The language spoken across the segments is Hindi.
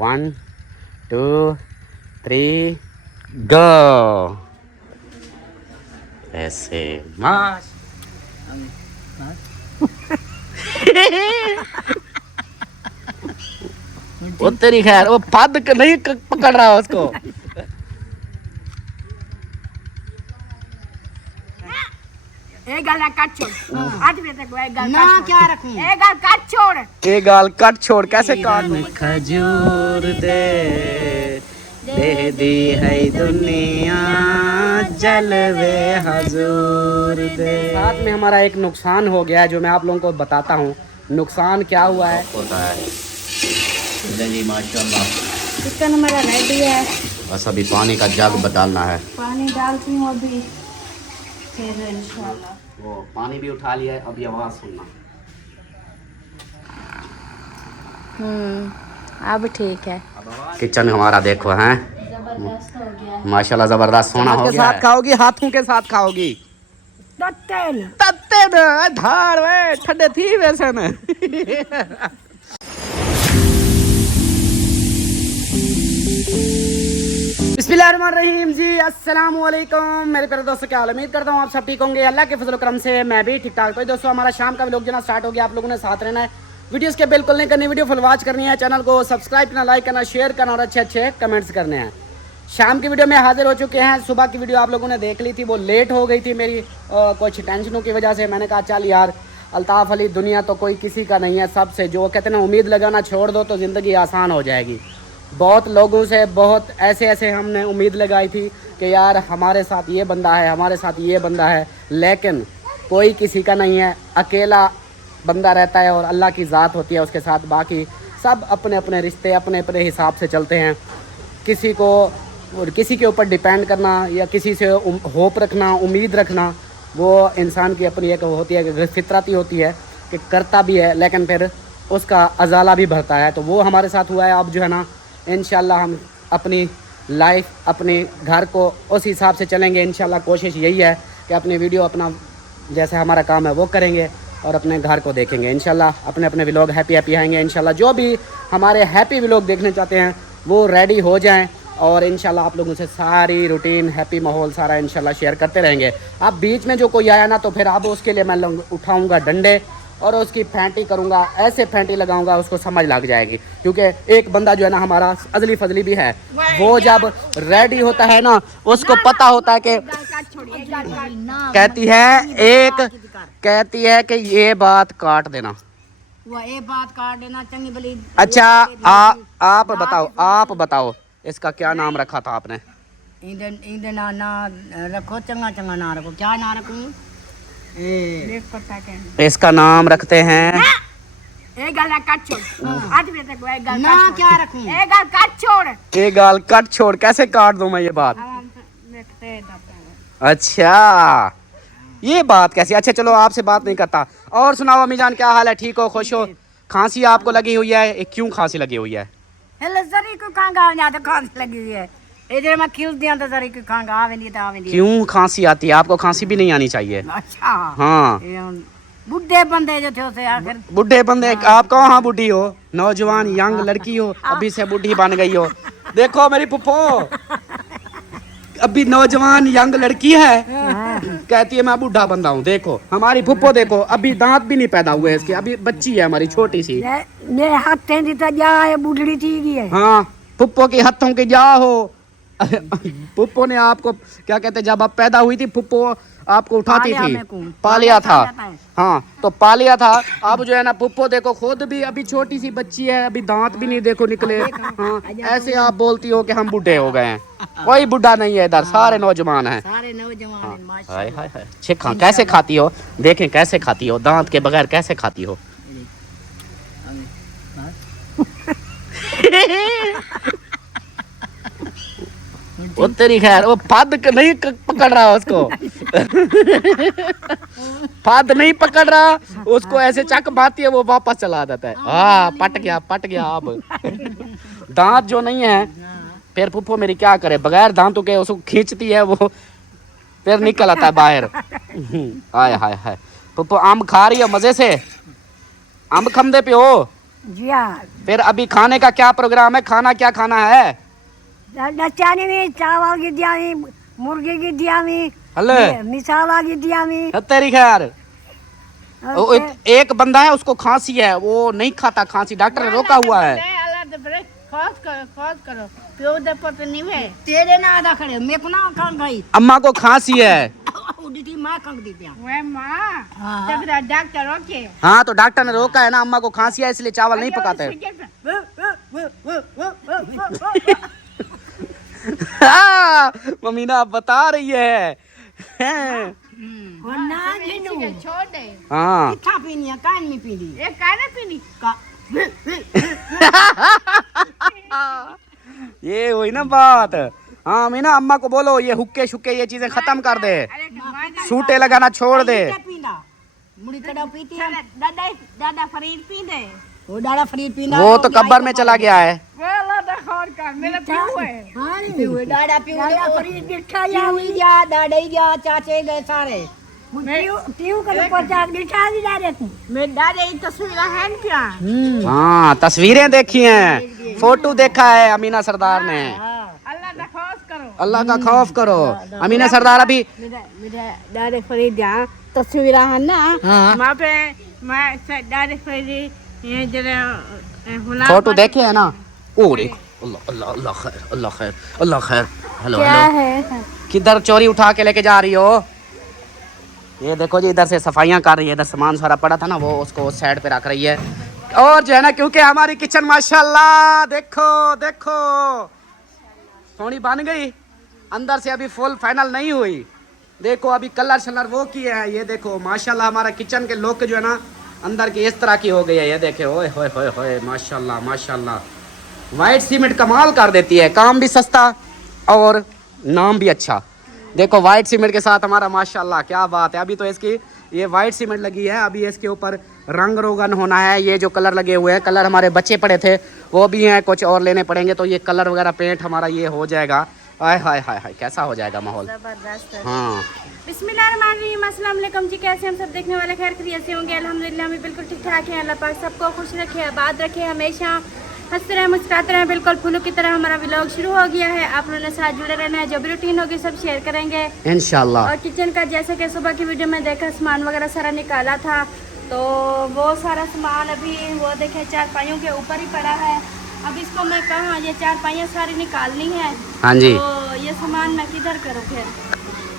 1 2 3 गो। ऐसे माश वो तेरी खैर, वो पद नहीं पकड़ रहा उसको। एक गाल काट छोड़। आज भी तक एक गाल ना क्या रखूं? एक गाल काट छोड़। एक गाल कट छोड़ कैसे काट दूं? खजूर दे दे दी है दुनिया जलवे हजूर दे। साथ में हमारा एक नुकसान हो गया है जो मैं आप लोगों को बताता हूँ। नुकसान क्या हुआ है होता है जी माशाल्लाह। चिकन हमारा रेडी है। बस अभी पानी का जग डालना है। पानी डालती हूँ अभी, फिर इंशाल्लाह। वो पानी भी उठा लिया है, अभी आवाज़ सुनना। अब ठीक है। किचन हमारा देखो हैं, जबरदस्त हो गया है। माशाल्लाह जबरदस्त सोना हो गया है। खाओगी हाथों के साथ खाओगी। तेल तत्ते न धार वे ठंडे थी वैसे न। बिस्मिल्लाहिर्रहमानिर्रहीम जी, अस्सलाम वालेकुम मेरे प्यारे दोस्तों, क्या हाल है? उम्मीद करता हूँ आप सब ठीक होंगे। अल्लाह के फजल करम से मैं भी ठीक ठाक। तो दोस्तों हमारा शाम का व्लॉग जो ना स्टार्ट हो गया, आप लोगों ने साथ रहना है, वीडियोस के बिल्कुल नहीं करनी, वीडियो फुल वॉच करनी है, चैनल को सब्सक्राइब करना, लाइक करना, शेयर करना और अच्छे अच्छे कमेंट्स करने हैं। शाम की वीडियो में हाजिर हो चुके हैं। सुबह की वीडियो आप लोगों ने देख ली थी, वो लेट हो गई थी मेरी कुछ टेंशनों की वजह से। मैंने कहा चल यार अल्ताफ़ अली, दुनिया तो कोई किसी का नहीं है, सबसे जो कहते हैं ना उम्मीद लगाना छोड़ दो तो ज़िंदगी आसान हो जाएगी। बहुत लोगों से बहुत ऐसे हमने उम्मीद लगाई थी कि यार हमारे साथ ये बंदा है, हमारे साथ ये बंदा है, लेकिन कोई किसी का नहीं है। अकेला बंदा रहता है और अल्लाह की ज़ात होती है उसके साथ। बाकी सब अपने अपने रिश्ते अपने अपने हिसाब से चलते हैं। किसी को और किसी के ऊपर डिपेंड करना या किसी से होप रखना, उम्मीद रखना, वो इंसान की अपनी एक होती है कि फितरत ही होती है कि करता भी है लेकिन फिर उसका अजाला भी भरता है। तो वो हमारे साथ हुआ है। अब जो है ना इंशाल्लाह हम अपनी लाइफ, अपने घर को उस हिसाब से चलेंगे इंशाल्लाह। कोशिश यही है कि अपनी वीडियो अपना जैसे हमारा काम है वो करेंगे और अपने घर को देखेंगे इंशाल्लाह। अपने अपने व्लॉग हैप्पी आएंगे इंशाल्लाह। जो भी हमारे हैप्पी व्लॉग देखने चाहते हैं वो रेडी हो जाएं और इंशाल्लाह आप लोगों से सारी रूटीन हैप्पी माहौल सारा इंशाल्लाह शेयर करते रहेंगे। अब बीच में जो कोई आया ना तो फिर अब उसके लिए मैं उठाऊंगा डंडे और उसकी फेंटी करूंगा, ऐसे फेंटी लगाऊंगा उसको समझ लग जाएगी। क्योंकि एक बंदा जो है ना हमारा अजली फजली भी है, वो जब रेडी होता है ना उसको पता होता है कि कहती है कि ये बात काट देना, वो ये बात काट देना चंगी भली। अच्छा आप बताओ इसका क्या नाम रखा था आपने? इंदे ना रखो, चंगा चंगा ना रखो। क्या ना रखूं? इसका नाम रखते हैं एक गाल काट छोड़। आज भी तक एक गाल ना क्या रखूं? एक गाल काट छोड़। एक गाल कट छोड़ कैसे काट दूं मैं ये बात? अच्छा ये बात कैसी? अच्छा चलो आपसे बात नहीं करता। और सुनाओ अम्मी जान, क्या हाल है? ठीक हो, खुश हो? खांसी आपको लगी हुई है, क्यों खांसी लगी हुई है? जरी को खांगा आ तो खांसी लगी हुई है। इधर मैं खिल दिया तो जरी को खांगा आवेंदी तो आवेंदी। क्यों खांसी आती है आपको? खांसी भी नहीं आनी चाहिए। अच्छा हाँ बुढ़े बंदे जो थे उसे आखिर बुढ़े बंदे आप कहाँ बुढ़ी हो? नौजवान यंग लड़की हो, अभी से बुढ़ी बन गई हो। देखो मेरी पुप्पो अभी नौजवान यंग लड़की है, कहती है मैं बूढ़ा बंदा हूँ। देखो हमारी पुप्पो देखो, अभी दांत भी नहीं पैदा हुए इसके, अभी बच्ची है हमारी छोटी सी। ने हाथ दी तो जा है बुढ़ड़ी थी है। हाँ पुप्पो के हाथों के जा हो। पुप्पो ने आपको क्या कहते, जब आप पैदा हुई थी पुप्पो आपको उठाती थी, पालिया था। हाँ तो पालिया था। अब जो है ना पुप्पो देखो खुद भी अभी छोटी सी बच्ची है, अभी दांत भी नहीं देखो निकले। हाँ ऐसे आप बोलती हो कि हम बूढ़े हो गए हैं। कोई बूढ़ा नहीं है इधर, सारे नौजवान हैं। सारे नौजवान हाय हाय हाय। छिखा कैसे खाती हो? देखें कैसे खाती हो, दांत के बगैर कैसे खाती हो? वो तेरी खैर, वो पद नहीं पकड़ रहा उसको। पद नहीं पकड़ रहा उसको, ऐसे चक मारती है वो वापस चला जाता है। हाँ पट गया अब। दांत जो नहीं है फिर पुप्पो मेरी क्या करे, बगैर दांतों के उसको खींचती है वो फिर निकल आता है बाहर। हाय हाय हाय। पुप्पो आम खा रही है मजे से? आम खमदे पे हो? जी हाँ फिर अभी खाने का क्या प्रोग्राम है, खाना क्या खाना है? नचानी में चावल की दिया में मुर्गे की दिया में हले मिसाला की दिया में तेरी खैर एक बंदा है उसको खांसी है, वो नहीं खाता खांसी, डॉक्टर ने रोका हुआ है। तेरे ना आधा खड़े मेरे को ना खान गई अम्मा को खांसी है। उड़ी माँ खान दी पिया वे माँ हाँ डॉक्टर ओके हाँ तो डॉक्टर ने रोका है ना, अम्मा को खांसी है इसलिए चावल नहीं पकाते। मम्मी ना बता रही है। और ना जिनू छोड़ दे हाँ कितना पीनी है कान में पी ली एक काना पीनी ये हुई ना बात। हाँ मीना अम्मा को बोलो ये हुक्के शुक्के ये चीजें खत्म कर दे, अरे माँ सूटे लगाना छोड़ दे। क्या पीना मुड़ी कड़ा पीती है दादा दादा फरीद पी दे वो डाला फरीद पीना वो तो कब्र में चला गया है। वेला दखोर का मेरा पीऊ है हाँ नहीं डाड़ा पीऊ फरीद बिठा या हुई जा दाड़े गया चाचे गए सारे पीऊ का तो पचास बिठा भी जा रहे थे मैं दादा की तस्वीर है क्या हाँ तस्वीरें देखी हैं, फोटो देखा है अमीना सरदार ने। अल्लाह का खौफ करो अल्लाह का खौफ करो। अमीना सरदार अभी मेरा दादा फरीद यहाँ तस्वीर है ना हाँ। वहाँ पे मैं दादा फरीद ये जरा हुला फोटो देखे है ना। ओरे अल्लाह अल्लाह अल्लाह खैर अल्लाह खैर अल्लाह खैर। हेलो क्या हेलो है किधर चोरी उठा के लेके जा रही हो? ये देखो जी इधर से सफाइयाँ कर रही है, इधर सामान सारा पड़ा था ना वो उसको उस साइड पे रख रही है। और जो है ना क्योंकि हमारी किचन माशाल्लाह देखो देखो सोनी बन गई, अंदर से अभी फुल फाइनल नहीं हुई। देखो अभी कलर शलर वो किए हैं, ये देखो माशाल्लाह हमारा किचन के लुक जो है ना अंदर की इस तरह की हो गई है। ये देखे ओए होए होए होए माशाल्लाह माशाल्लाह। वाइट सीमेंट कमाल कर देती है, काम भी सस्ता और नाम भी अच्छा। देखो वाइट सीमेंट के साथ हमारा माशाल्लाह क्या बात है। अभी तो इसकी ये वाइट सीमेंट लगी है, अभी इसके ऊपर रंग रोगन होना है। ये जो कलर लगे हुए हैं, कलर हमारे बच्चे पड़े थे वो भी हैं, कुछ और लेने पड़ेंगे तो ये कलर वगैरह पेंट हमारा ये हो जाएगा। हाय हाय हाय हाय कैसा हो जाएगा माहौल। जबरदस्त हाँ बिस्मिल्लाहिर्रहमानिर्रहीम अस्सलाम वालेकुम जी, कैसे हम सब देखने वाले खैर खैरियत से होंगे? अल्हम्दुलिल्लाह हम बिल्कुल ठीक ठाक हैं। अल्लाह पाक सबको खुश रखे, आबाद रखे, हमेशा हंसते रहे मुस्कुराते रहे। बिल्कुल फूलों की तरह हमारा व्लॉग शुरू हो गया है, आप लोगों ने साथ जुड़े रहना है। जो भी रूटीन होगी सब शेयर करेंगे इंशाल्लाह। और किचन का जैसे कि सुबह की वीडियो में देखा सामान वगैरह सारा निकाला था, तो वो सारा सामान अभी वो देखे चारपाइयों के ऊपर ही पड़ा है। अब इसको मैं कहाँ ये चारपाइयाँ सारी निकालनी है, हाँ जी तो ये सामान मैं किधर करूँ? फिर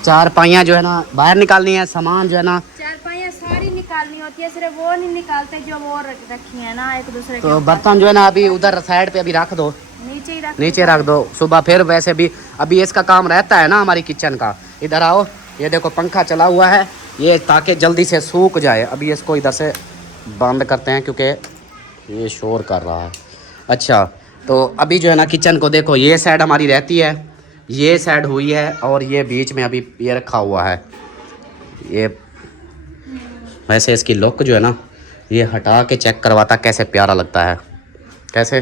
चार पाइयाँ जो है ना बाहर निकालनी है, सामान जो है ना चारपाइयाँ सारी निकालनी होती है, सिर्फ वो नहीं निकालते जो वो रखी है ना एक दूसरे के तो ऊपर। बर्तन जो है ना अभी उधर साइड पे अभी रख दो, नीचे ही रख नीचे रख दो। सुबह फिर वैसे भी अभी इसका काम रहता है ना हमारी किचन का। इधर आओ, ये देखो पंखा चला हुआ है ये ताकि जल्दी से सूख जाए। अभी इसको इधर से बंद करते हैं क्योंकि ये शोर कर रहा है। अच्छा तो अभी जो है ना किचन को देखो, ये साइड हमारी रहती है, ये साइड हुई है और ये बीच में अभी ये रखा हुआ है। ये वैसे इसकी लुक जो है ना ये हटा के चेक करवाता कैसे प्यारा लगता है। कैसे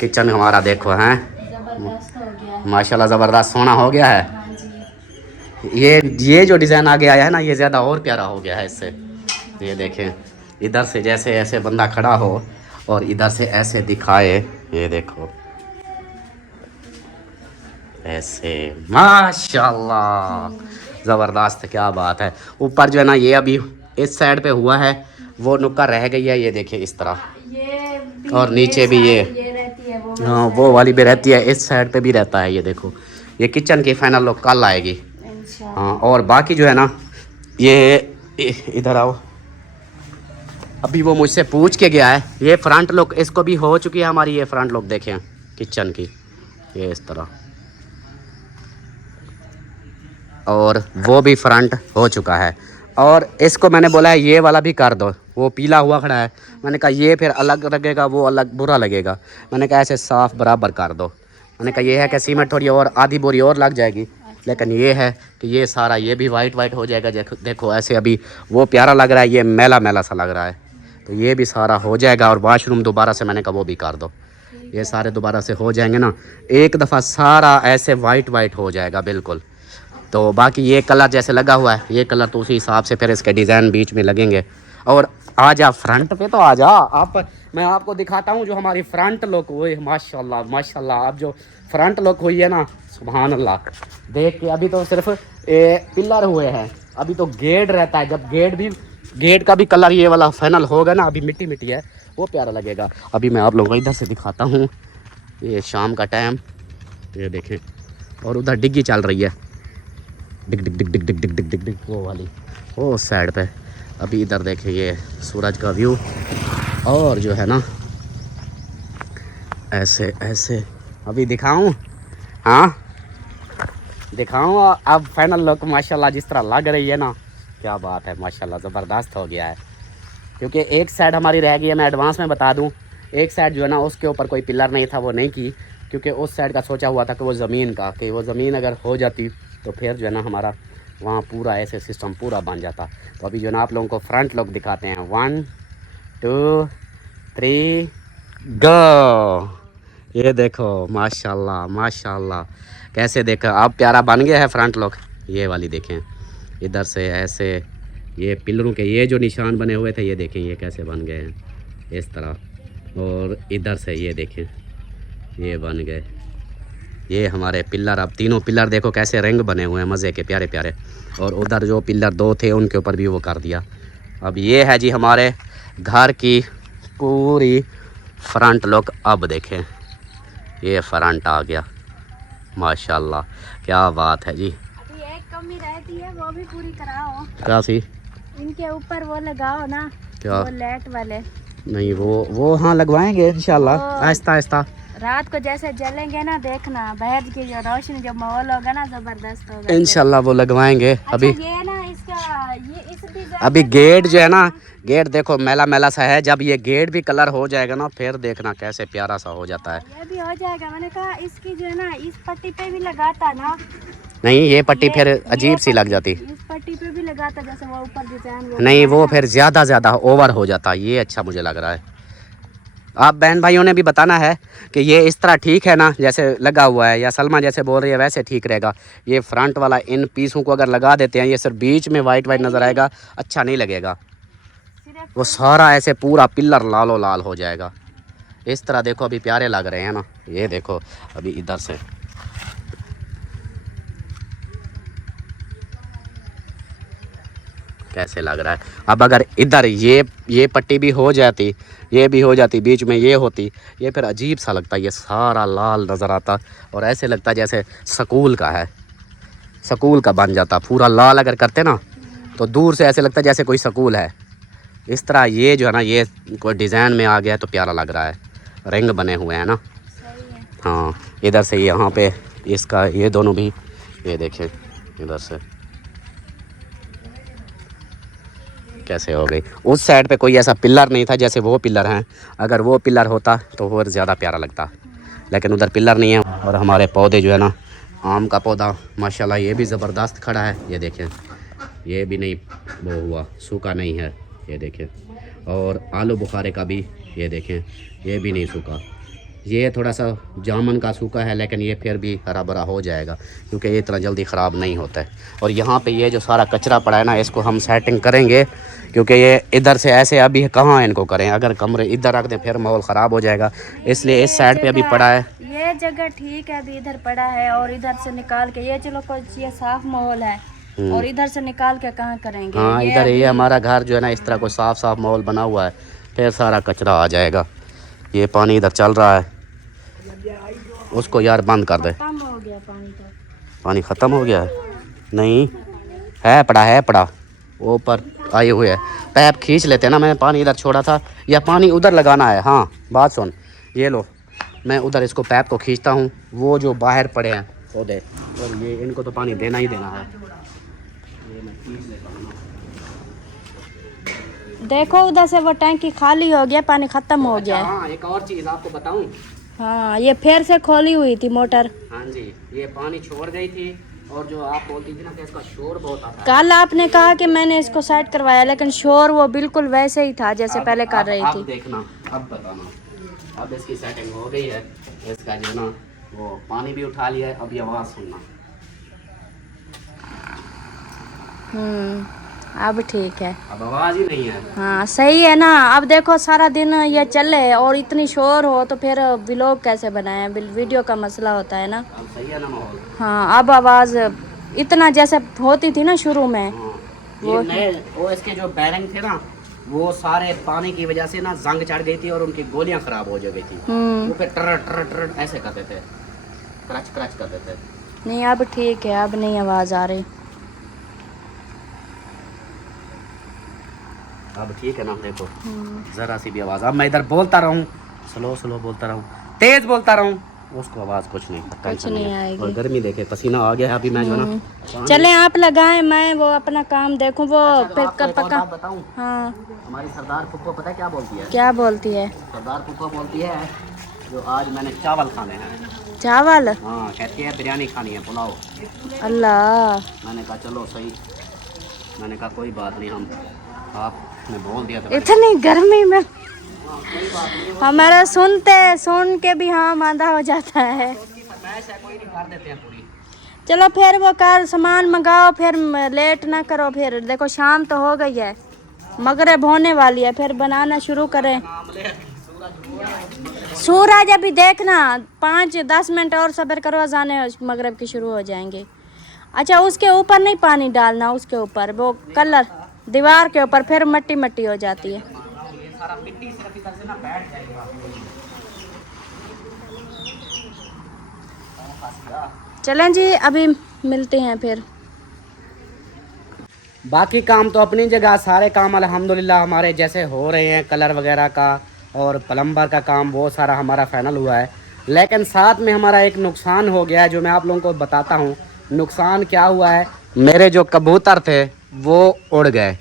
किचन हमारा देखो हैं जबरदस्त हो गया है। माशाल्लाह ज़बरदस्त सोना हो गया है। हाँ जी ये जो डिज़ाइन आगे आया है ना ये ज़्यादा और प्यारा हो गया है इससे। ये देखें इधर से जैसे ऐसे बंदा खड़ा हो और इधर से ऐसे दिखाए, ये देखो ऐसे माशाल्लाह ज़बरदस्त क्या बात है। ऊपर जो है ना ये अभी इस साइड पे हुआ है, वो नुक्का रह गई है, ये देखिए इस तरह। ये भी और नीचे भी ये रहती है वो हाँ वो वाली भी रहती है, इस साइड पे भी रहता है। ये देखो ये किचन की फाइनल लुक कल आएगी। इंशाल्लाह। हाँ और बाकी जो है ना ये इधर आओ, अभी वो मुझसे पूछ के गया है। ये फ्रंट लुक इसको भी हो चुकी है हमारी, ये फ्रंट लुक देखें किचन की ये इस तरह, और वो भी फ्रंट हो चुका है। और इसको मैंने बोला है ये वाला भी कर दो, वो पीला हुआ खड़ा है। मैंने कहा ये फिर अलग लगेगा, वो अलग बुरा लगेगा। मैंने कहा ऐसे साफ बराबर कर दो। मैंने कहा ये है कि सीमेंट थोड़ी और आधी बोरी और लग जाएगी, लेकिन ये है कि ये सारा ये भी वाइट वाइट हो जाएगा। देखो ऐसे अभी वो प्यारा लग रहा है, ये मैला मैला सा लग रहा है, तो ये भी सारा हो जाएगा। और वाशरूम दोबारा से मैंने कहा वो भी कर दो, ये सारे दोबारा से हो जाएंगे ना, एक दफ़ा सारा ऐसे वाइट वाइट हो जाएगा बिल्कुल। तो बाकी ये कलर जैसे लगा हुआ है, ये कलर तो उसी हिसाब से फिर इसके डिज़ाइन बीच में लगेंगे। और आ जा फ्रंट पे तो आ जा, आप मैं आपको दिखाता हूँ जो हमारी फ्रंट लुक हुई, माशाल्लाह माशाल्लाह। अब जो फ्रंट लुक हुई है ना, सुभान अल्लाह, देख के अभी तो सिर्फ पिलर हुए हैं, अभी तो गेट रहता है। जब गेट का भी कलर ये वाला फाइनल होगा ना, अभी मिट्टी मिट्टी है, वो प्यारा लगेगा। अभी मैं आप लोगों को इधर से दिखाता हूँ, ये शाम का टाइम, ये देखें, और उधर डिग्गी चल रही है, डिग डिग डिग डिग डिग डिग डिग डिग डिग, वो वाली, वो साइड पे। अभी इधर देखें ये सूरज का व्यू, और जो है ना ऐसे ऐसे अभी दिखाऊं, हाँ दिखाऊं। अब फाइनल लुक माशाल्लाह जिस तरह लग रही है ना, क्या बात है माशाल्लाह, ज़बरदस्त हो गया है। क्योंकि एक साइड हमारी रह गई है, मैं एडवांस में बता दूं, एक साइड जो है ना उसके ऊपर कोई पिलर नहीं था, वो नहीं की, क्योंकि उस साइड का सोचा हुआ था कि वो ज़मीन का, कि वो ज़मीन अगर हो जाती तो फिर जो है ना हमारा वहाँ पूरा ऐसे सिस्टम पूरा बन जाता। तो अभी जो है ना आप लोगों को फ्रंट लुक दिखाते हैं, 1 2 3 गो। ये देखो माशाल्लाह माशाल्लाह, कैसे देखो अब प्यारा बन गया है फ्रंट लुक। ये वाली देखें, इधर से ऐसे ये पिलरों के ये जो निशान बने हुए थे, ये देखें ये कैसे बन गए हैं इस तरह, और इधर से ये देखें ये बन गए ये हमारे पिलर। अब तीनों पिलर देखो कैसे रंग बने हुए हैं, मज़े के प्यारे प्यारे। और उधर जो पिलर 2 थे उनके ऊपर भी वो कर दिया। अब ये है जी हमारे घर की पूरी फ्रंट लुक। अब देखें ये फ्रंट आ गया, माशाल्लाह क्या बात है जी। अभी एक कमी रहती है, वो भी पूरी कराओ। क्या सी? इनके ऊपर वो लगाओ ना, क्या? वो लाइट वाले। नहीं वो हाँ लगवाएंगे इंशाल्लाह, आहिस्ता आहिस्ता। रात को जैसे जलेंगे ना, देखना बाहर की जो रोशनी, जो माहौल होगा ना, जबरदस्त होगा इंशाल्लाह वो लगवाएंगे। अभी ये ना इसका ये इस डिजाइन अभी गेट जो है ना, गेट देखो मैला मैला सा है, जब ये गेट भी कलर हो जाएगा ना, फिर देखना कैसे प्यारा सा हो जाता है। ये भी हो जाएगा। मैंने कहा इसकी जो है ना इस पट्टी पे भी लगाता ना, नहीं ये पट्टी फिर अजीब सी लग जाती। इस पट्टी पे भी लगाता, जैसे वो ऊपर डिजाइन। नहीं वो फिर ज़्यादा ओवर हो जाता, ये अच्छा मुझे लग रहा है। आप बहन भाइयों ने भी बताना है कि ये इस तरह ठीक है ना, जैसे लगा हुआ है, या सलमा जैसे बोल रही है वैसे ठीक रहेगा। ये फ्रंट वाला इन पीसों को अगर लगा देते हैं, ये सिर्फ बीच में वाइट वाइट नज़र आएगा, अच्छा नहीं लगेगा। वो सारा ऐसे पूरा पिलर लालो लाल हो जाएगा। इस तरह देखो अभी प्यारे लग रहे हैं ना, ये देखो अभी इधर से कैसे लग रहा है। अब अगर इधर ये पट्टी भी हो जाती, ये भी हो जाती, बीच में ये होती, ये फिर अजीब सा लगता, ये सारा लाल नज़र आता और ऐसे लगता जैसे स्कूल का है, स्कूल का बन जाता पूरा लाल। अगर करते ना तो दूर से ऐसे लगता जैसे कोई स्कूल है। इस तरह ये जो है ना, ये कोई डिज़ाइन में आ गया तो प्यारा लग रहा है, रंग बने हुए हैं ना। हाँ इधर से यहाँ पे इसका ये दोनों भी, ये देखें इधर से कैसे हो गई। उस साइड पे कोई ऐसा पिलर नहीं था जैसे वो पिलर हैं, अगर वो पिलर होता तो और ज़्यादा प्यारा लगता, लेकिन उधर पिलर नहीं है। और हमारे पौधे जो है ना, आम का पौधा माशाल्लाह ये भी ज़बरदस्त खड़ा है, ये देखें ये भी नहीं वो हुआ, सूखा नहीं है, ये देखें। और आलू बुखारे का भी ये देखें, ये भी नहीं सूखा, ये थोड़ा सा जामुन का सूखा है, लेकिन ये फिर भी हरा भरा हो जाएगा क्योंकि ये इतना जल्दी ख़राब नहीं होता है। और यहाँ पे ये जो सारा कचरा पड़ा है ना, इसको हम सेटिंग करेंगे, क्योंकि ये इधर से ऐसे अभी कहाँ इनको करें, अगर कमरे इधर रख दें फिर माहौल ख़राब हो जाएगा, इसलिए इस साइड पे अभी पड़ा है। ये जगह ठीक है, अभी इधर पड़ा है, और इधर से निकाल के ये चलो कुछ ये साफ माहौल है, और इधर से निकाल के कहाँ करेंगे। हाँ इधर ये हमारा घर जो है ना, इस तरह कोई साफ साफ माहौल बना हुआ है, फिर सारा कचरा आ जाएगा। ये पानी इधर चल रहा है, उसको यार बंद कर दे। खत्म हो गया पानी, तो पानी ख़त्म हो गया है? नहीं है पड़ा ऊपर आए हुए है, पैप खींच लेते हैं ना, मैंने पानी इधर छोड़ा था, या पानी उधर लगाना है। हाँ बात सुन, ये लो मैं उधर इसको पैप को खींचता हूँ, वो जो बाहर पड़े हैं पौधे, और ये इनको तो पानी देना ही देना है। ये मैं खींच लेता हूँ। देखो उधर से वो टैंकी खाली हो गया, पानी खत्म हो गया। हाँ एक और चीज़ आपको बताऊँ। हाँ ये फिर से खोली हुई थी मोटर। हाँ जी ये पानी छोड़ गई थी, और जो आप बोलती थी ना कि इसका शोर बहुत आता है। कल आपने कहा कि मैंने इसको सेट करवाया, लेकिन शोर वो बिल्कुल वैसे ही था जैसे पहले कर रही थी। अब देखना, अब बताना, अब इसकी सेटिंग हो गई है, इसका जो ना वो पानी भी उठा लिया है। अब ये आवाज़ सुनना, अब ठीक है। अब आवाज ही नहीं है। हाँ सही है ना। अब देखो सारा दिन ये चले और इतनी शोर हो तो फिर व्लॉग कैसे बनाए, वीडियो का मसला होता है ना। अब सही है ना माहौल। हाँ अब आवाज़ इतना जैसे होती थी ना शुरू में। ये नए वो इसके जो बैरिंग थे ना, वो सारे पानी की वजह से ना जंग चढ़ गई थी और उनकी गोलियां खराब हो गई थी। वो फिर टर टर टर ऐसे करते थे, क्रच क्रच करते थे। नहीं अब ठीक है, अब नहीं आवाज़ आ रही। अब ठीक है ना। देखो जरा सी भी आवाज, अब मैं इधर बोलता रहूं, स्लो स्लो बोलता रहूं, तेज बोलता रहूं, उसको आवाज कुछ नहीं, टेंशन नहीं आएगी। और गर्मी देखे, पसीना आ गया है अभी। मैं जो ना चले आप लगाएं, मैं वो अपना काम देखूं। वो फिर कब पका बताऊं। हाँ हमारी सरदार फुप्पो पता है क्या बोलती है? क्या बोलती है? सरदार फुप्पो बोलती है जो आज मैंने चावल खाने हैं। चावल? हाँ, कहती है बिरयानी खानी है, पुलाव। अल्लाह। मैंने कहा चलो सही। मैंने कहा कोई बात नहीं, हम आपने बोल दिया तो इतनी गर्मी में हमारा सुन के भी हाँ मांदा हो जाता है। कोई नहीं कर देते हैं पूरी। चलो फिर वो कार सामान मंगाओ, फिर लेट ना करो। फिर देखो शाम तो हो गई है, मगरिब होने वाली है, फिर बनाना शुरू करें। सूरज अभी देखना 5-10 मिनट और सब्र करो, अज़ाने मगरिब की शुरू हो जाएंगे। अच्छा उसके ऊपर नहीं पानी डालना, उसके ऊपर वो कलर दीवार के ऊपर, फिर मट्टी मट्टी हो जाती है। चलें जी, अभी मिलते हैं फिर। बाकी काम तो अपनी जगह, सारे काम अल्हम्दुलिल्लाह हमारे जैसे हो रहे हैं। कलर वगैरह का और प्लम्बर का काम वो सारा हमारा फाइनल हुआ है। लेकिन साथ में हमारा एक नुकसान हो गया है जो मैं आप लोगों को बताता हूँ। नुकसान क्या हुआ है, मेरे जो कबूतर थे वो उड़ गए।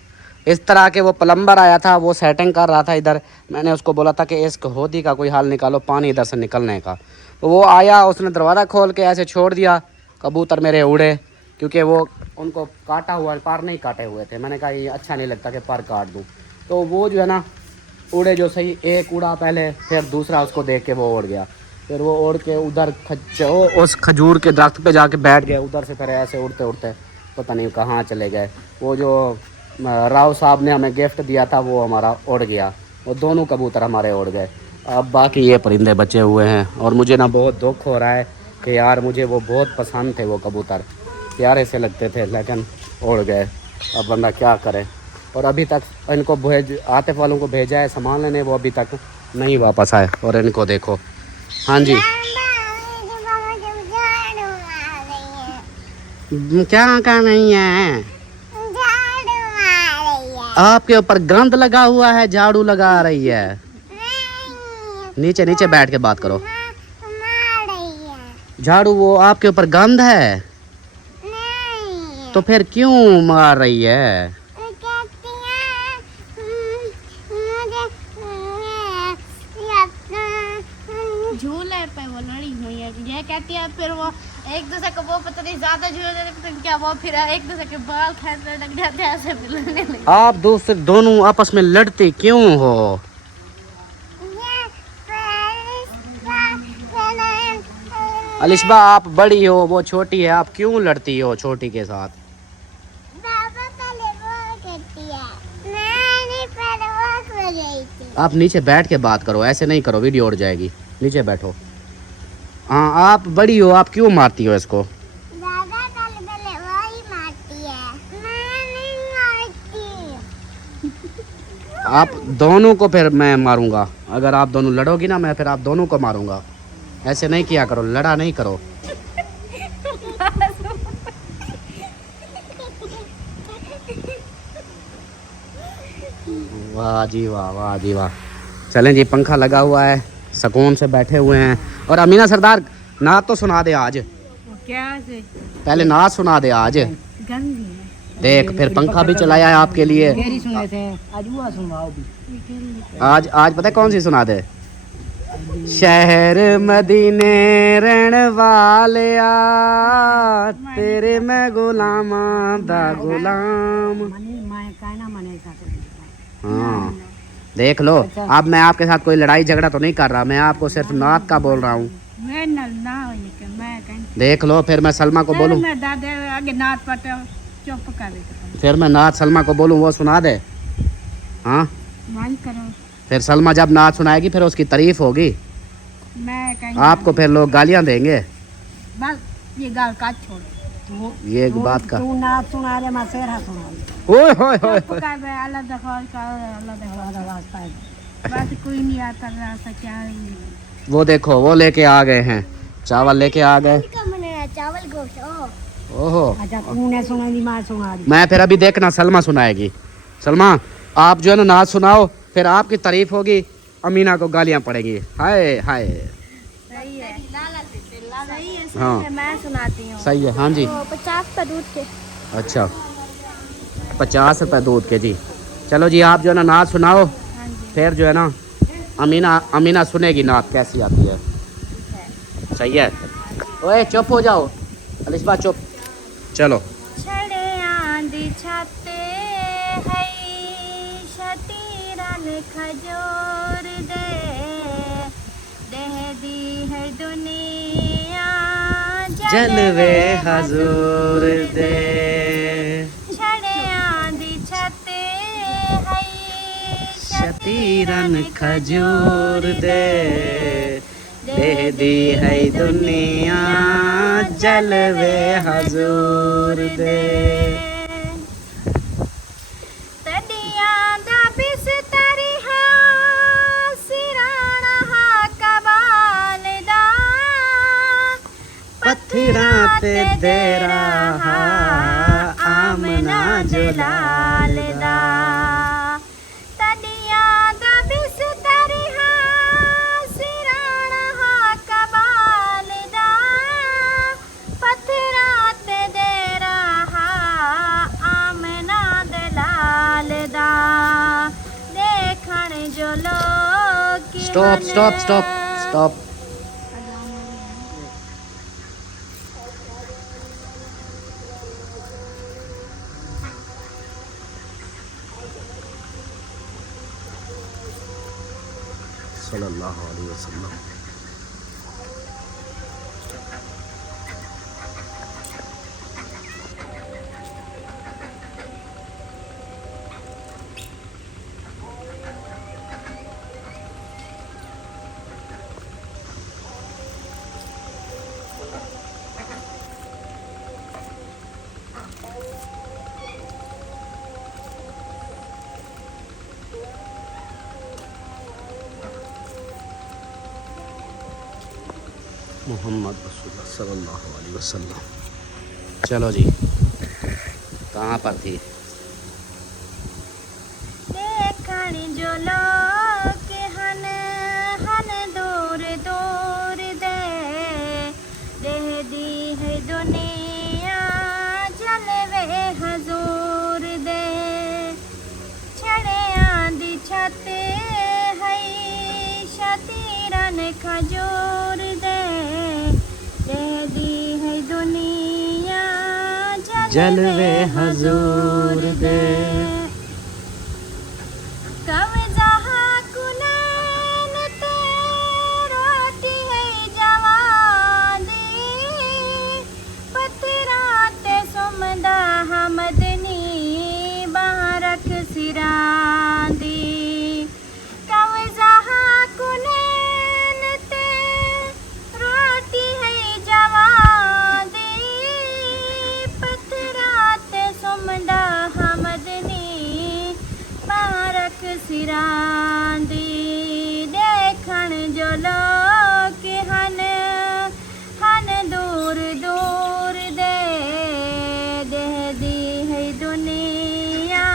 इस तरह के वो प्लम्बर आया था, वो सेटिंग कर रहा था इधर। मैंने उसको बोला था कि इस होदी का कोई हाल निकालो, पानी इधर से निकलने का। तो वो आया, उसने दरवाज़ा खोल के ऐसे छोड़ दिया, कबूतर मेरे उड़े। क्योंकि वो उनको काटा हुआ, पर नहीं काटे हुए थे। मैंने कहा ये अच्छा नहीं लगता कि पर काट दूँ। तो वो जो है ना उड़े जो सही, एक उड़ा पहले, फिर दूसरा उसको देख के वो उड़ गया। फिर वो उड़ के उधर उस खजूर के दरख्त पे जाके बैठ गए। उधर से फिर ऐसे उड़ते उड़ते पता नहीं कहाँ चले गए। वो जो राव साहब ने हमें गिफ्ट दिया था वो हमारा उड़ गया। वो दोनों कबूतर हमारे उड़ गए। अब बाकी ये परिंदे बचे हुए हैं और मुझे ना बहुत दुख हो रहा है कि यार मुझे वो बहुत पसंद थे। वो कबूतर प्यारे से लगते थे, लेकिन उड़ गए। अब बंदा क्या करे। और अभी तक इनको आतिफ वालों को भेजा है सामान लेने, वो अभी तक नहीं वापस आए। और इनको देखो। हाँ जी, क्या कर नहीं है? आपके ऊपर गंद लगा हुआ है, झाड़ू लगा रही है। नीचे नीचे बैठ के बात करो। झाड़ू वो आपके ऊपर गंद है तो फिर क्यों मार रही है? झूले पे वो लड़ी हुई है, ये कहती है। फिर वो एक दूसरे को वो पता नहीं ज्यादा झूले देते हैं क्या, वो फिर एक दूसरे के बाल खींचने लग जाते हैं, ऐसे लड़ने लगे। आप दोनों आपस में लड़ते क्यों हो? अलिशबा आप बड़ी हो, वो छोटी है, आप क्यों लड़ती हो छोटी के साथ? आप नीचे बैठ के बात करो, ऐसे नहीं करो, वीडियो उड़ जाएगी। नीचे बैठो। हाँ आप बड़ी हो, आप क्यों मारती हो इसको? आप दोनों को फिर मैं मारूंगा। अगर आप दोनों लड़ोगी ना, मैं फिर आप दोनों को मारूंगा। ऐसे नहीं किया करो, लड़ा नहीं करो। वाह जी वाह, वाह जी वाह। चलें जी, पंखा लगा हुआ है, सुकून से बैठे हुए हैं। और अमीना सरदार नात तो सुना दे आज। क्या से? पहले नात सुना दे आज। देख, फिर पंखा भी चलाया है आपके लिए। सुने थे आज, हुआ सुनवाओ भी। आज पता है कौन सी सुना दे? शहर मदीने रहन वालिया, तेरे मैं गुलामा दा गुलाम। हाँ देख लो। अब मैं आपके साथ कोई लड़ाई झगड़ा तो नहीं कर रहा, मैं आपको सिर्फ नात का बोल रहा हूँ। देख लो, फिर मैं सलमा को बोलूँ। चुप कर दे। फिर मैं नात सलमा को बोलूँ वो सुना दे। हाँ बंद करो। फिर सलमा जब नात सुनाएगी फिर उसकी तारीफ होगी, मैं कहीं आपको फिर लोग गालियाँ देंगे। बस ये गाल काट छोड़। ये एक बात का तू नाच सुना दे, मैं शेरा सुना दे। ओए होए होए चुप कर बे, अल्लाह दखल कर, अल्लाह दखल। बस कोई नहीं आता रास्ता क्या है। वो देखो वो लेके आ गए हैं, चावल लेके आ गए। चावल गोश्त। ओहो अच्छा तूने सुना दी, मैं सुना दी। मैं फिर अभी देखना सलमा सुनाएगी। सलमा आप जो है ना नाच सुनाओ, फिर आपकी तारीफ होगी, अमीना को गालियाँ पड़ेंगी। हाय हाय। सही है, सही है, हाँ। सही है। मैं सुनाती हूँ। सही है। हाँ जी। 50 पर दूध के। अच्छा 50 रुपये दूध के जी। चलो जी आप जो है ना नाच सुनाओ, हाँ जी। फिर जो है ना अमीना सुनेगी नात कैसी आती है। सही है। ओए चुप हो जाओ अलिशबा, चुप। चलो। छड़े आंधी छाते है शतीरन खजोर दे, देह दी है दुनिया जलवे हजूर दे। छड़े आंधी छाते है शतीरन खजूर दे, दे दी है दुनिया जलवे हजूर दे। तड़ियां दा बिस्तर हा सिराना हा कबाल दा, पत्थरां ते देरा हा आमना जलाल दा। तड़ियां दा बिस्तर हा सिराना हा कबाल दा, पत्थरां ते देरा हा आमना दलाल दा। देखण जो लोग स्टॉप स्टॉप स्टॉप स्टॉप। सल्लल्लाहु अलैहि वसल्लम। मोहम्मद रसूलुल्लाह सल्लल्लाहु अलैहि वसल्लम। चलो जी कहाँ पर थी? देखण जो लोग हन हन दूर दूर दे, देह दी है दुनिया जलवे हजूर दे। छड़े आंधी छत है शतीरन खजूर दे, देह दी है दुनिया जलवे हजूर दे। कब जहाँ कुनैन ते रोटी है जवानी, पत्थरां ते सुमदा हमदनी बारक सिरां दी। कब जहाँ कुनैन ते रोटी है जवानी, पत्थरां ते सुमदा हमदनी बारक सिरां दी। देखण जो लोग हन हन दूर दूर दे, देह दी है दुनिया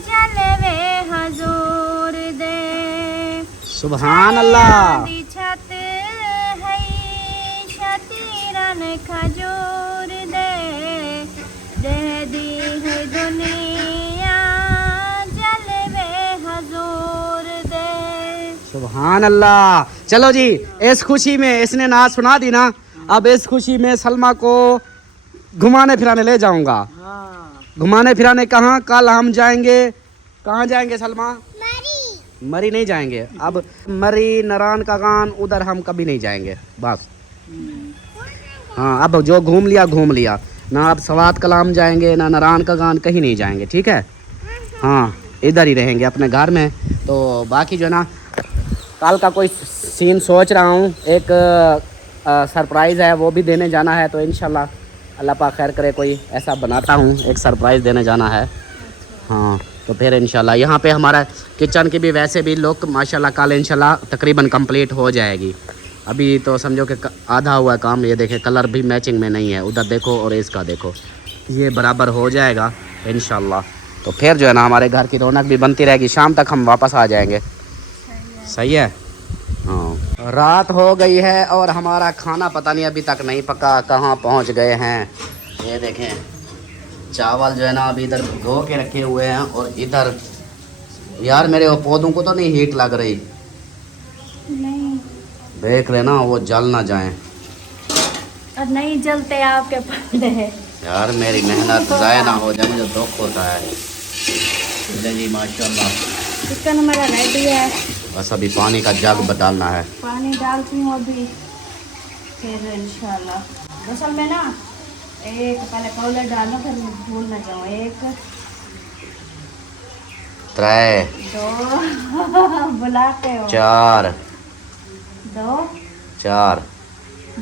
जलवे हजूर दे। सुभान अल्लाह। दी छत है शतीरन खजूर दे, देह दी है दुनिया जलवे हजूर दे। सुभान अल्लाह। चलो जी इस खुशी में इसने नाच सुना दी ना, अब इस खुशी में सलमा को घुमाने फिराने ले जाऊंगा। घुमाने फिराने कहाँ? कल हम जाएंगे। कहाँ जाएंगे सलमा? मरी नहीं जाएंगे। अब मरी नरान का गान उधर हम कभी नहीं जाएंगे बस। हाँ अब जो घूम लिया घूम लिया। ना आप सवात कलाम जाएंगे ना नारायण का गान, कहीं नहीं जाएंगे, ठीक है। हाँ इधर ही रहेंगे अपने घर में। तो बाकी जो है ना कल का कोई सीन सोच रहा हूँ, एक सरप्राइज़ है वो भी देने जाना है। तो इंशाल्लाह अल्लाह पाक खैर करे, कोई ऐसा बनाता हूँ, एक सरप्राइज़ देने जाना है। हाँ तो फिर इंशाल्लाह यहाँ पे हमारा किचन की भी वैसे भी लुक माशाल्लाह कल इंशाल्लाह तकरीबन कंप्लीट हो जाएगी। अभी तो समझो कि आधा हुआ काम। ये देखें कलर भी मैचिंग में नहीं है, उधर देखो और इसका देखो, ये बराबर हो जाएगा इंशाल्लाह। तो फिर जो है ना हमारे घर की रौनक भी बनती रहेगी, शाम तक हम वापस आ जाएंगे। सही है। हाँ रात हो गई है और हमारा खाना पता नहीं अभी तक नहीं पका, कहाँ पहुँच गए हैं। ये देखें चावल जो है ना अभी इधर भिगो के रखे हुए हैं, और इधर यार मेरे वो पौधों को तो नहीं हीट लग रही, नहीं देख लेना वो जल ना जाए। और नहीं जलते आपके पौधे। यार मेरी मेहनत ज़ाया ना हो जाए, मुझे दुख होता है। जी माशाल्लाह चिकन हमारा रेडी है, बस अभी पानी का जग डालना है। पानी डालती हूँ अभी, फिर इंशाल्लाह। असल में ना एक पहले पाउडर डालो, फिर भूल ना जाऊँ। 1 3 2 बुलाते हो 4 2 4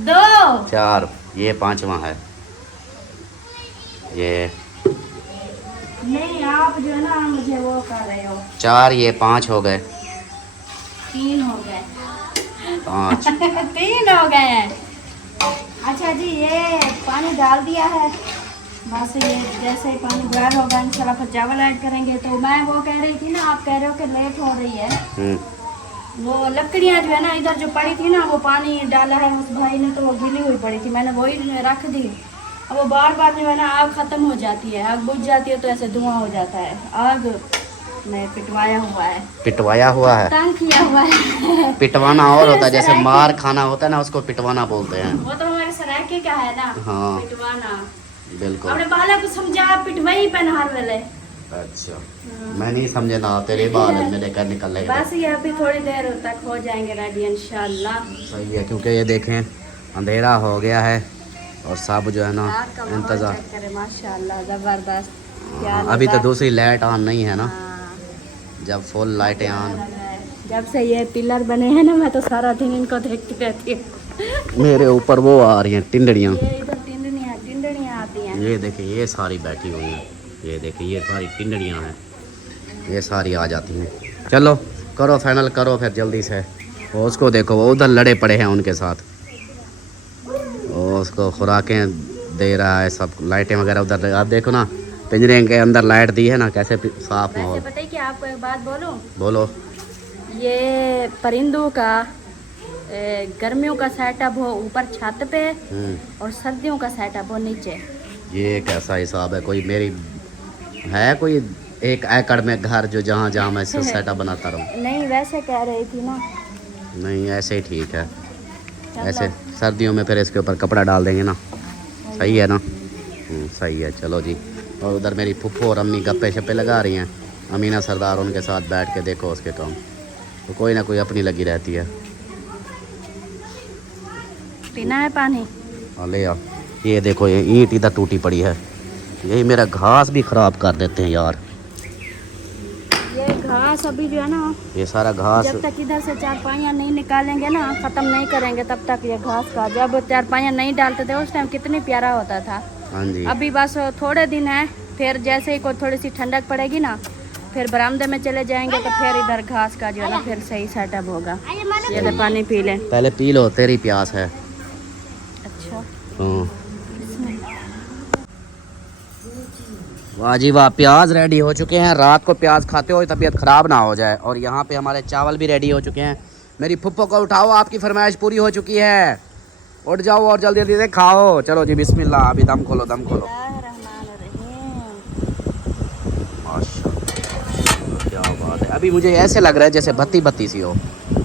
2 4 ये 5वां है। ये नहीं आप जो है ना मुझे वो कर रहे हो। 4 ये 5 हो गए, 3 हो गए 5 3 हो गए हैं। अच्छा जी ये पानी डाल दिया है, बस ये जैसे ही पानी बॉयल होगा इंशाल्लाह फिर चावल ऐड करेंगे। तो मैं वो कह रही थी ना, आप कह रहे हो कि लेट हो रही है, वो लकड़ियाँ जो है ना इधर जो पड़ी थी ना, वो पानी डाला है उस भाई ने, तो वो गीली हुई पड़ी थी, मैंने वही रख दी। अब वो बार बार जो है ना आग ख़त्म हो जाती है, आग बुझ जाती है तो ऐसे धुआं हो जाता है। आग मैं पिटवाया हुआ है, पिटवाया हुआ है, तंग किया हुआ है। पिटवाना और होता है, जैसे मार खाना होता है ना उसको पिटवाना बोलते हैं। वो तो हमारे सरायके का है ना। हाँ पिटवाना बिल्कुल। अपने बाला को समझा, पिटवाई पहनार वाले। अच्छा मैं नहीं समझे ना, तेरे बाल मेरे घर निकल रहे। बस ये अभी थोड़ी देर तक हो जाएंगे रेडी इंशाल्लाह। सही है, क्योंकि ये देखें अंधेरा हो गया है और सब जो है ना इंतज़ार। माशाल्लाह जबरदस्त। क्या अभी तो दूसरी लाइट ऑन नहीं है ना, हाँ। जब फुल लाइटें ऑन। जब से ये पिलर बने हैं ना, मैं तो सारा दिन इनको देखती रहती हूँ। मेरे ऊपर वो आ रही हैं टिंडड़ियाँ, ये इधर टिंडड़ियाँ आती हैं। ये देखिए ये सारी बैठी हुई हैं, ये देखिए ये सारी टिंडड़ियाँ हैं, ये सारी आ जाती हैं। चलो करो फाइनल करो फिर जल्दी से। वो उसको देखो वो उधर लड़े पड़े हैं उनके साथ, वो उसको खुराकें दे रहा है, सब लाइटें वगैरह उधर। आप देखो ना पिंजरे के अंदर लाइट दी है ना, कैसे साफ माहौल। वैसे पता है कि आपको एक बात बोलूं, बोलो। ये परिंदों का गर्मियों का सेटअप हो ऊपर छत पे, और सर्दियों का सेटअप हो नीचे। ये कैसा हिसाब है? कोई मेरी है कोई 1 एकड़ में घर जो जहाँ जहाँ मैं सेटअप बनाता रहूँ? नहीं वैसे कह रही थी ना। नहीं ऐसे ही ठीक है, ऐसे सर्दियों में फिर इसके ऊपर कपड़ा डाल देंगे ना, सही है ना। सही है चलो जी। और उधर मेरी फुफ्फो और अम्मी गप्पे शप्पे लगा रही हैं, अमीना सरदार उनके साथ बैठ के देखो उसके काम, तो कोई ना कोई अपनी लगी रहती है। पीना है पानी? ले आ, ये देखो ये ईंट इधर टूटी पड़ी है, यही मेरा घास भी ख़राब कर देते हैं यार। ये घास अभी जो है ना, ये सारा घास जब तक इधर से 4 पाइयाँ नहीं निकालेंगे ना, ख़त्म नहीं करेंगे, तब तक ये घास का। जब 4 पाइयाँ नहीं डालते थे उस टाइम कितनी प्यारा होता था। हाँ जी। अभी बस थोड़े दिन है, फिर जैसे ही कोई थोड़ी सी ठंडक पड़ेगी ना, फिर बरामदे में चले जाएंगे, तो फिर इधर घास का जो है ना फिर सही सेटअप होगा। ये ले पानी पी लें। पहले पी लो, तेरी प्यास है। अच्छा वाह जी वाह, प्याज रेडी हो चुके हैं। रात को प्याज खाते हो तबीयत ख़राब ना हो जाए। और यहाँ पे हमारे चावल भी रेडी हो चुके हैं। मेरी फुप्पो को उठाओ, आपकी फरमाइश पूरी हो चुकी है, उठ जाओ और जल्दी जल्दी से खाओ। चलो जी बिस्मिल्लाह, अभी दम खोलो दम खोलो। माशाल्लाह क्या बात है। अभी मुझे ऐसे लग रहा है जैसे बत्ती बत्ती सी हो।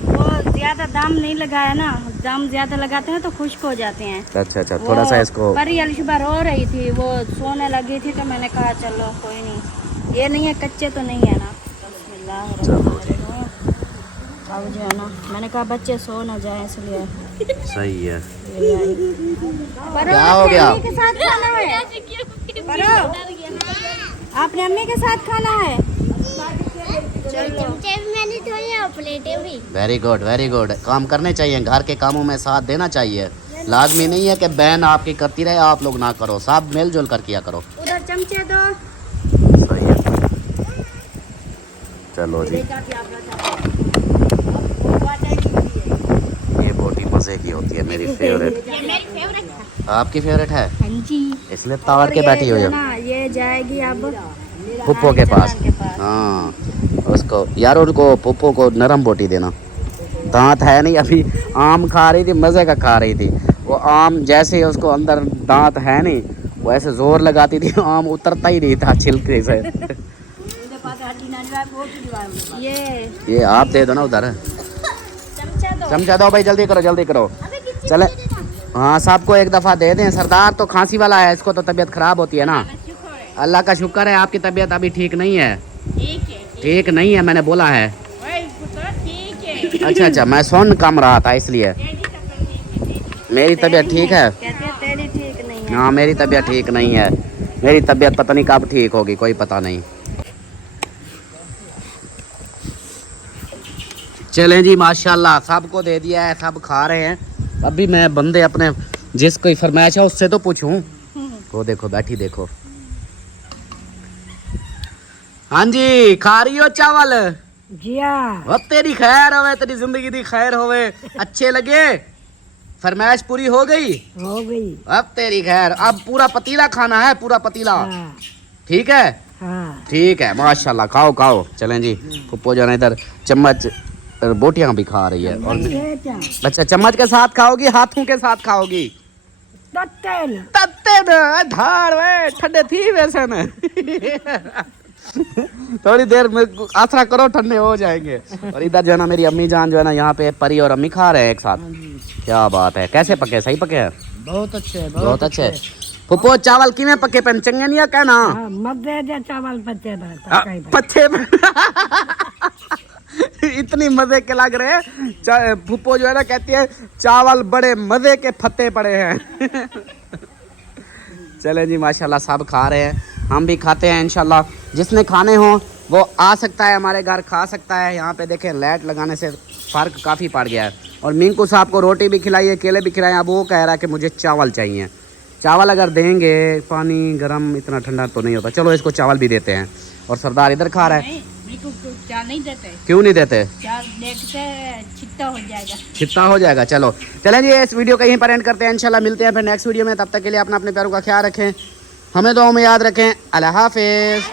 वो ज़्यादा दाम नहीं लगाया ना, दाम ज़्यादा लगाते हैं तो खुश्क हो जाते हैं। अच्छा अच्छा, थोड़ा सा इसको। परी अलशुबा रो रही थी, वो सोने लगी थी, तो मैंने कहा चलो कोई नहीं, ये नहीं है कच्चे तो नहीं है ना। अब जो है ना मैंने कहा बच्चे सो ना जाए इसलिए सही है। क्या हो गया? के साथ खाना है आपने अम्मी के साथ खाना है। चमचे भी मैंने धोए और प्लेटें भी। Very good very good. काम करने चाहिए, घर के कामों में साथ देना चाहिए। लाजमी नहीं है कि बहन आपकी करती रहे आप लोग ना करो, सब मिलजुल कर किया करो। उधर चमचे दो। सही है। चलो जी, ये बोटी मजे की होती है, मेरी फेवरेट। ये मेरी फेवरेट है। आपकी फेवरेट है, हाँ जी। इसलिए ताड़ के बैठी हुई हो ना ये जाएगी अब पुप्पो के पास। हाँ उसको यार, उनको पुप्पो को नरम बोटी देना। दांत है नहीं, अभी आम खा रही थी, मज़े का खा रही थी वो आम। जैसे ही उसको अंदर दांत है नहीं, वो ऐसे जोर लगाती थी, आम उतरता ही नहीं था छिलके से। ये आप दे दो ना उधर, चमचा दो भाई, जल्दी करो जल्दी करो। चले हाँ, सबको एक दफ़ा दे दें। सरदार तो खांसी वाला है, इसको तो तबीयत ख़राब होती है ना। अल्लाह का शुक्र है आपकी तबीयत अभी ठीक नहीं है। ठीक नहीं है मैंने बोला है। अच्छा अच्छा, मैं सुन कम रहा था इसलिए। मेरी तबीयत ठीक है। तेरी ठीक नहीं है। हाँ मेरी तबीयत ठीक नहीं है। मेरी तबीयत पता नहीं कब ठीक होगी, कोई पता नहीं। चलें जी, माशाल्लाह सबको दे दिया है, सब खा रहे हैं। अभी मैं बंदे अपने जिस कोई फरमाइश है उससे तो पूछूं। वो देखो बैठी देखो। हाँ जी, खा रही हो चावल? जिया अब तेरी खैर होवे, तेरी जिंदगी दी खैर होवे। अच्छे लगे? फरमाइश पूरी हो गई? हो गई। अब तेरी खैर। अब पूरा पतीला खाना है, पूरा पतीला। हाँ ठीक है हाँ। ठीक है, माशाल्लाह। खाओ खाओ। चलें जी, पुप्पो जाना इधर चम्मच बोटियां भी खा रही है। और ये क्या? अच्छा, चम्मच के साथ खाओगी हाथों के साथ खाओगी? तत्तेल। तत्ते न धार वे ठंडे थी वैसे न। थोड़ी देर में आसरा करो, ठंडे हो जाएंगे। और इधर जो है ना मेरी अम्मी जान जो है ना, यहाँ पे परी और अम्मी खा रहे हैं एक साथ। क्या बात है, कैसे पके? सही पके हैं? बहुत अच्छे बहुत अच्छे। पुप्पो चावल किमें पके पेन चंगे नहीं कहना? हाँ, मजे दे चावल पत्ते पच्छे इतनी मजे के लग रहे हैं। पुप्पो जो है ना कहती है चावल बड़े मजे के फते पड़े हैं। चले जी, माशाल्लाह सब खा रहे हैं, हम भी खाते हैं इंशाल्लाह। जिसने खाने हो वो आ सकता है हमारे घर, खा सकता है। यहाँ पे देखें लाइट लगाने से फ़र्क काफ़ी पड़ गया है। और मिंकू साहब को रोटी भी खिलाई है, केले भी खिलाए। अब वो कह रहा है कि मुझे चावल चाहिए। चावल अगर देंगे, पानी गर्म इतना ठंडा तो नहीं होता। चलो इसको चावल भी देते हैं। और सरदार इधर खा रहा है। नहीं देते, क्यों नहीं देते? छिट्टा हो जाएगा। छिट्टा हो जाएगा। चलो चलें जी, इस वीडियो का यहीं पर एंड करते हैं। इंशाल्लाह मिलते हैं फिर नेक्स्ट वीडियो में। तब तक के लिए अपना अपने प्यारों का ख्याल रखें, हमें दुआओं में याद रखें। अल्लाह हाफिज़।